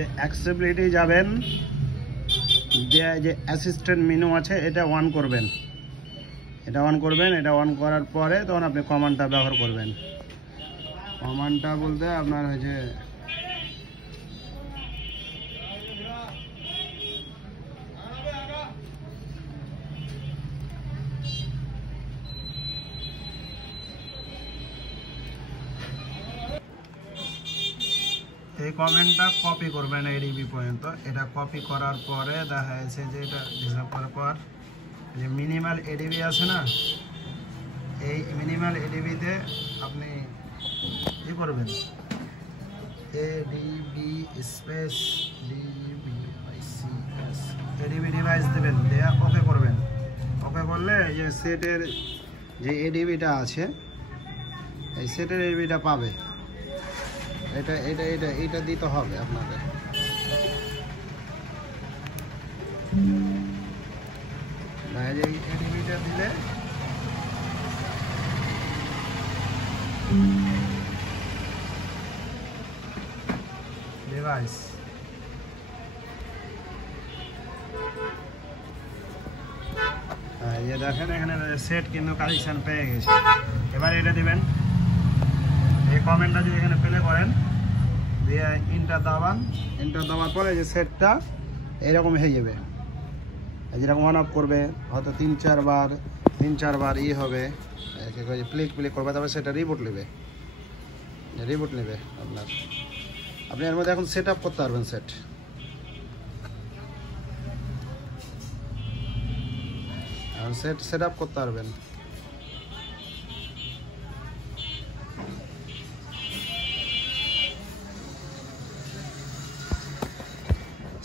যে অ্যাক্সেসিবিলিটি যাবেন, যে অ্যাসিস্ট্যান্ট মেনু আছে এটা অন করবেন। এটা অন করার পরে তখন আপনি কমান্ডটা ব্যবহার করবেন। কমান্ডটা বলতে আপনার হয়েছে এই কমেন্টটা কপি করবেন এডিবি পর্যন্ত। এটা কপি করার পরে দেখা যাচ্ছে যে এটা ডিসপ্লে করার পর যে মিনিমাল এডিবি আছে না, এই মিনিমাল এডিবিতে আপনি কি করবেন, এডিবি স্পেস এডিবি ডিভাইস দেবেন, দিয়ে ওকে করবেন। ওকে করলে যে সেটের যে এডিবিটা আছে, এই সেটের এডিবিটা পাবে। এটা দিতে হবে আপনাকে। এই এডিবিটা দিলে ডিভাইস এই দেখেন এখানে সেট কিন্তু কালেকশন পেয়ে গেছে। এবার এটা দিবেন, এই কমেন্টটা যদি এখানে প্লে করেন, দিয়ে ইন্টার দাবান। ইন্টার দেওয়ার পরে যে সেটটা এরকম হয়ে যাবে, যেরকম অন অফ করবে হয়তো তিন চারবার হবে, প্লে করবে, তারপরে সেটা রিবুট নেবে আপনি এর মধ্যে এখন সেট আপ করতে পারবেন। সেট আপ করতে পারবেন।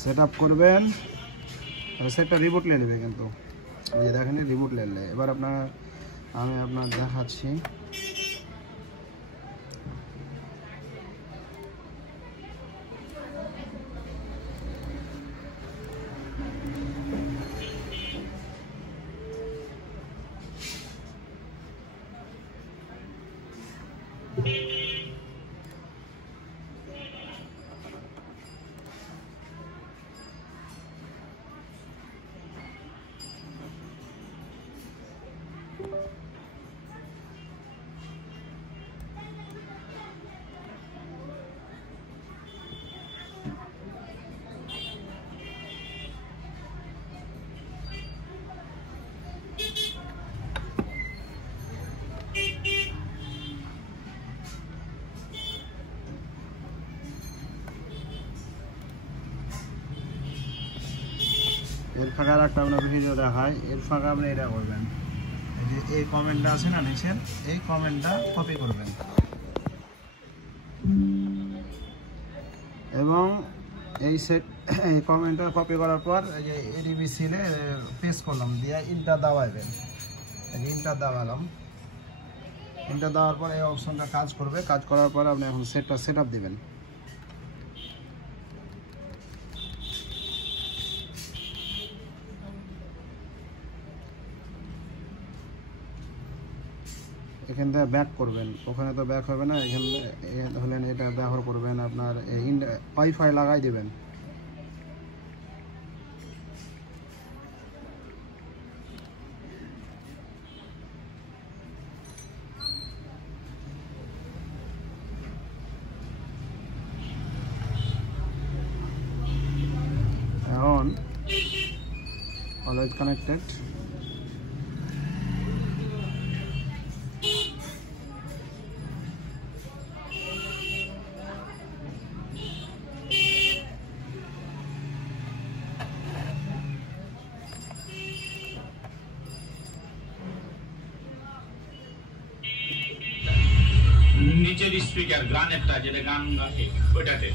সেট আপ করবেন, সেটটা রিবুট নিয়ে নেবে কিন্তু এই যে দেখেন রিবুট নিলে। এবার আমি আপনার দেখাচ্ছি। এর ফাঁকা একটা আপনার ভিডিও দেখায়, এর ফাঁকা আপনি এটা করবেন, এই কমেন্টটা আছে না নিচের, এই কমেন্টটা কপি করবেন এবং এই কমেন্টটা কপি করার পর এই যে এডিবি সিলে পেস্ট করলাম, দিয়ে ইন্টার দাবাইবেন। এই যে ইন্টার দাবালাম, ইন্টার দেওয়ার পর এই অপশনটা কাজ করবে। কাজ করার পর আপনি এখন সেট আপ দিবেন। এখান থেকে ব্যাক করবেন, ওখানে তো ব্যাক হবে না, এখানে হলেন এটা ব্যবহার করবেন। আপনার ওয়াইফাই লাগাই দেবেন। এখন অলওয়েজ কানেক্টেড। নিচের স্পিকার গান একটা যেটা গান আছে ওইটাতে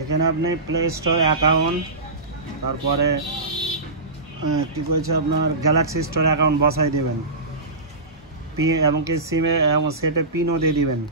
এখানে আপনি প্লে স্টোর অ্যাকাউন্ট, তারপরে কি করেছে আপনার গ্যালাক্সি স্টোর অ্যাকাউন্ট বসাই দেবেন, এবং কি সিমে এবং সেটে পিনও দিয়ে দিবেন।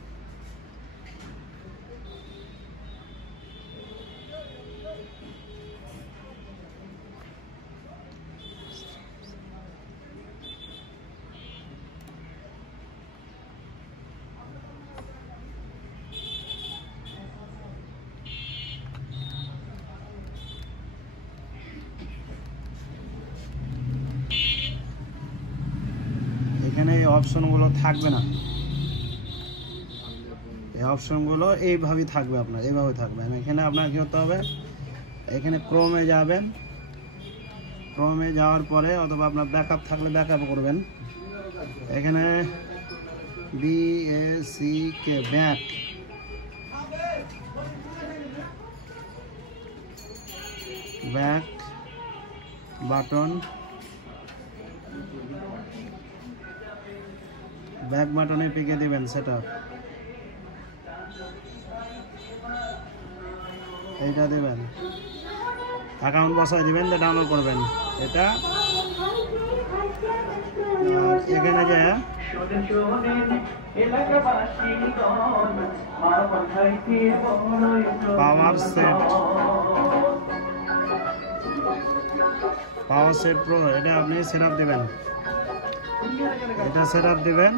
এখানে এই অপশনগুলো থাকবে না, এই অপশনগুলো এইভাবেই থাকবে, আপনার এইভাবে থাকবে। এখানে আপনার কী করতে হবে, এখানে ক্রোমে যাবেন, ক্রোমে যাওয়ার পরে অথবা আপনার ব্যাকআপ থাকলে ব্যাকআপ করবেন। এখানে BACK back, back button, back বাটনে পেকে দিবেন সেটা, এইটা দেবেন, অ্যাকাউন্ট বসাই দিবেন, দিয়ে ডাউনলোড করবেন এটা। আর এখানে যে পাওয়ার সেট প্রো, এটা আপনি সেট আপ দেবেন, এটা সেট আপ দেবেন।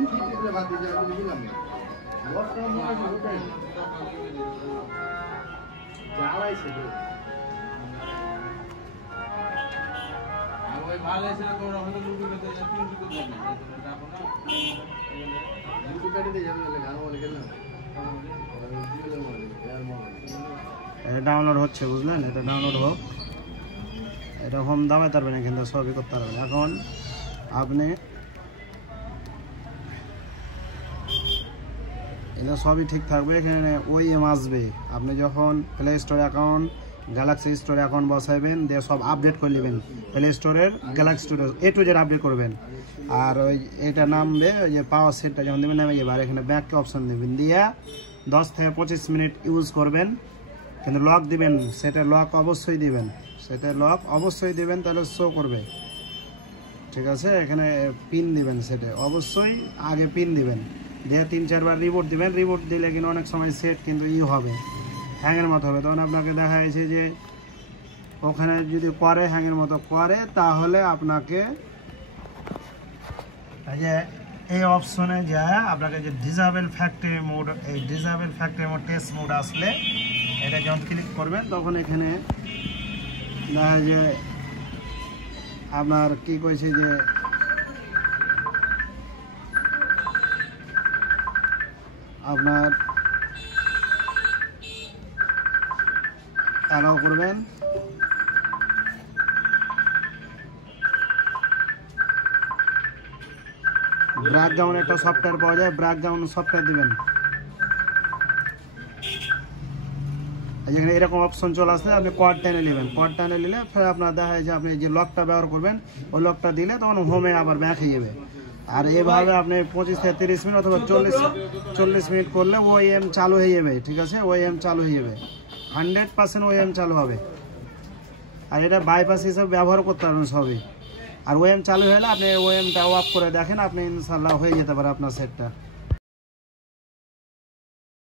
এটা ডাউনলোড হচ্ছে, বুঝলেন, এটা ডাউনলোড হোক, এটা হোম দাবাতে পারবেন, এখান থেকে সবই করতে পারবেন। এখন আপনি এটা সবই ঠিক থাকবে, এখানে OEM আসবে। আপনি যখন Play Store account, Galaxy Store account বসাইবেন, দিয়ে সব আপডেট করে নেবেন, প্লে স্টোরের Galaxy Store A to Z update করবেন। আর ওই এটা নামবে, ওই যে পাওয়ার সেটটা যখন দেবেন নামে যাবে, আর এখানে ব্যাককে অপশান দেবেন, দিয়ে 10 থেকে 25 মিনিট ইউজ করবেন। কিন্তু লক দিবেন, সেটা লক অবশ্যই দিবেন, সেটা লক অবশ্যই দিবেন, তাহলে শো করবে, ঠিক আছে। এখানে পিন দিবেন, সেটা অবশ্যই আগে পিন দিবেন, দিয়ে 3-4 বার রিবোট দিবেন। রিবোট দিলে কিন্তু অনেক সময় সেট কিন্তু হবে, হ্যাংয়ের মতো হবে। তখন আপনাকে দেখা যাচ্ছে যে ওখানে যদি করে হ্যাংয়ের মতো করে, তাহলে আপনাকে যে এই অপশনে যায় আপনাকে যে ডিসেবল ফ্যাক্টরি মোড, এই disable factory mode test mode আসলে এটা যখন ক্লিক করবেন, তখন এখানে দেখা যে আপনার কি কইছে যে আপনার অ্যালাউ করবেন, ব্রেকডাউন একটা সফটওয়্যার পাওয়া যায়, ব্রেকডাউন সফটওয়্যার দিবেন। যেখানে এরকম অপশন চলে আসলে আপনি কোয়াড টেনে নেবেন, কোয়াড টেনে নিলে ফের আপনার দেখা যায় যে আপনি যে লকটা ব্যবহার করবেন, ওই লকটা দিলে তখন হোমে আবার ব্যাক হয়ে যাবে। আর এভাবে আপনি 25 থেকে 30 মিনিট অথবা 40 মিনিট করলে OEM চালু হয়ে যাবে, ঠিক আছে। OEM চালু হয়ে যাবে, 100% OEM চালু হবে। আর এটা বাইপাস হিসাবে ব্যবহার করতে পারবেন সবই। আর OEM চালু হলে আপনি OEMটা অফ করে দেখেন, আপনি ইনশাল্লাহ হয়ে যেতে পারে আপনার সেটটা।